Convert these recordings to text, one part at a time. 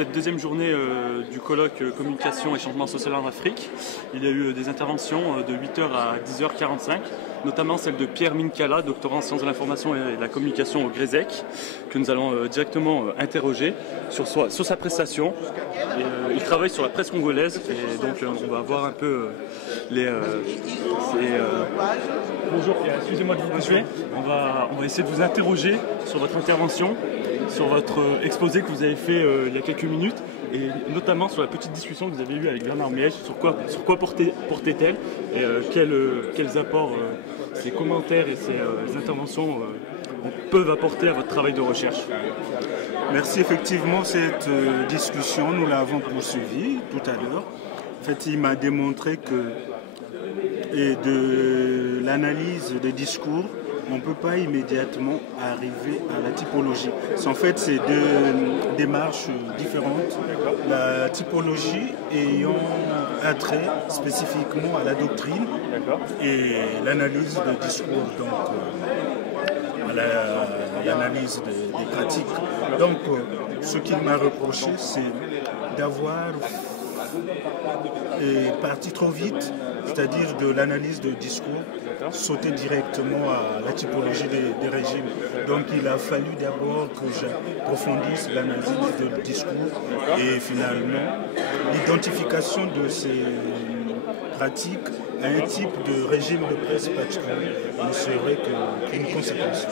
cette deuxième journée du colloque Communication et changement social en Afrique. Il y a eu des interventions de 8h à 10h45, notamment celle de Pierre Minkala, doctorant en sciences de l'information et de la communication au GRESEC, que nous allons directement interroger sur sa prestation. Il travaille sur la presse congolaise et donc on va voir un peu Bonjour, excusez-moi de vous couper. On va essayer de vous interroger sur votre intervention, sur votre exposé que vous avez fait il y a quelques minutes, et notamment sur la petite discussion que vous avez eue avec Bernard Miège, sur quoi portait-elle, et quels apports ces commentaires et ces interventions peuvent apporter à votre travail de recherche. Merci. Effectivement, cette discussion, nous l'avons poursuivie tout à l'heure. En fait, il m'a démontré que de l'analyse des discours, on ne peut pas immédiatement arriver à la typologie. En fait, c'est deux démarches différentes. La typologie ayant attrait spécifiquement à la doctrine et l'analyse des discours, donc à l'analyse des pratiques. Donc, ce qu'il m'a reproché, c'est d'avoir parti trop vite, c'est-à-dire de l'analyse de discours, sauter directement à la typologie des régimes. Donc il a fallu d'abord que j'approfondisse l'analyse de discours et finalement l'identification de ces pratiques à un type de régime de presse particulier ne serait qu'une conséquence.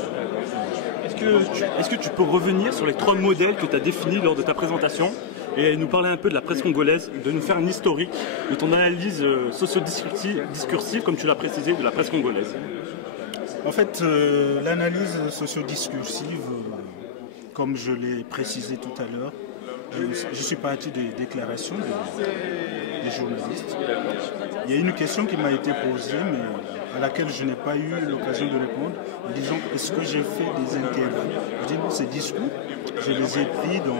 Est-ce que tu peux revenir sur les 3 modèles que tu as définis lors de ta présentation et nous parler un peu de la presse congolaise, de nous faire un historique de ton analyse socio-discursive, comme tu l'as précisé, de la presse congolaise? En fait, l'analyse socio-discursive, comme je l'ai précisé tout à l'heure, je suis parti des déclarations des journalistes. Il y a une question qui m'a été posée, mais à laquelle je n'ai pas eu l'occasion de répondre, en disant est-ce que j'ai fait des interviews? Je dis non, ces discours, je les ai pris dans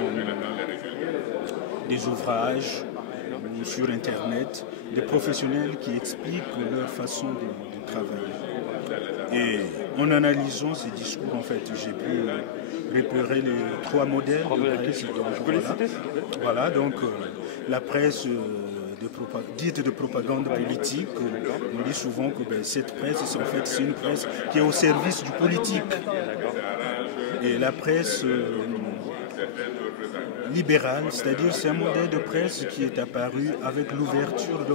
des ouvrages ou sur Internet, des professionnels qui expliquent leur façon de travailler. Et en analysant ces discours, en fait, j'ai pu repérer les 3 modèles de presse. Voilà, donc la presse dite de propagande politique. On dit souvent que cette presse, en fait, c'est une presse qui est au service du politique. Et la presse libérale, c'est-à-dire c'est un modèle de presse qui est apparu avec l'ouverture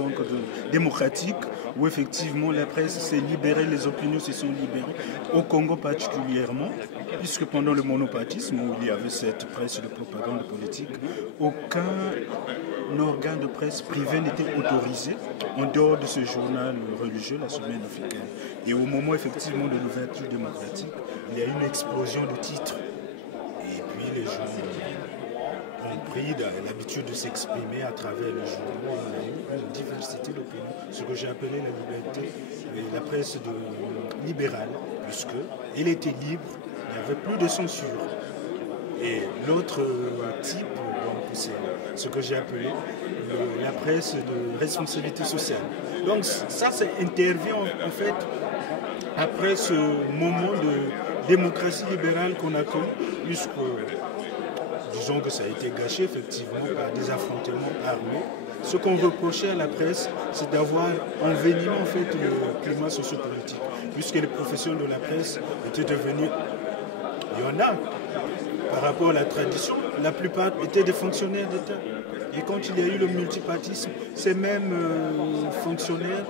démocratique, où effectivement la presse s'est libérée, les opinions se sont libérées, au Congo particulièrement, puisque pendant le monopatisme, où il y avait cette presse de propagande politique, aucun organe de presse privé n'était autorisé en dehors de ce journal religieux, la Semaine africaine. Et au moment effectivement de l'ouverture démocratique, il y a eu une explosion de titres. Et puis les gens ont pris l'habitude de s'exprimer à travers les journaux. On a eu une diversité d'opinions, ce que j'ai appelé la liberté et la presse libérale, puisqu'elle était libre, il n'y avait plus de censure. Et l'autre type, c'est ce que j'ai appelé la presse de responsabilité sociale. Donc ça intervient en fait après ce moment de démocratie libérale qu'on a connu, puisque disons que ça a été gâché effectivement par des affrontements armés. Ce qu'on reprochait à la presse, c'est d'avoir envenimé en fait le climat sociopolitique, puisque les professions de la presse étaient devenues, il y en a, par rapport à la tradition, la plupart étaient des fonctionnaires d'État. Et quand il y a eu le multipartisme, ces mêmes fonctionnaires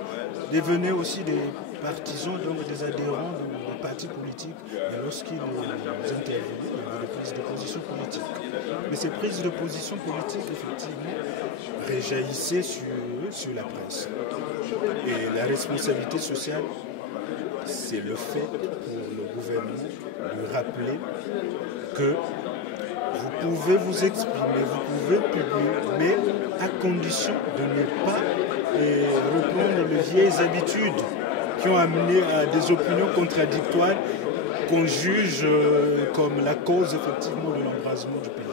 devenaient aussi des partisans, donc des adhérents des partis politiques. Et lorsqu'ils intervenaient, il y avait des prises de position politiques. Mais ces prises de position politiques, effectivement, réjaillissaient sur la presse. Et la responsabilité sociale, c'est le fait pour le gouvernement de rappeler que vous pouvez vous exprimer, vous pouvez publier, mais à condition de ne pas reprendre les vieilles habitudes qui ont amené à des opinions contradictoires qu'on juge comme la cause effectivement de l'embrasement du pays.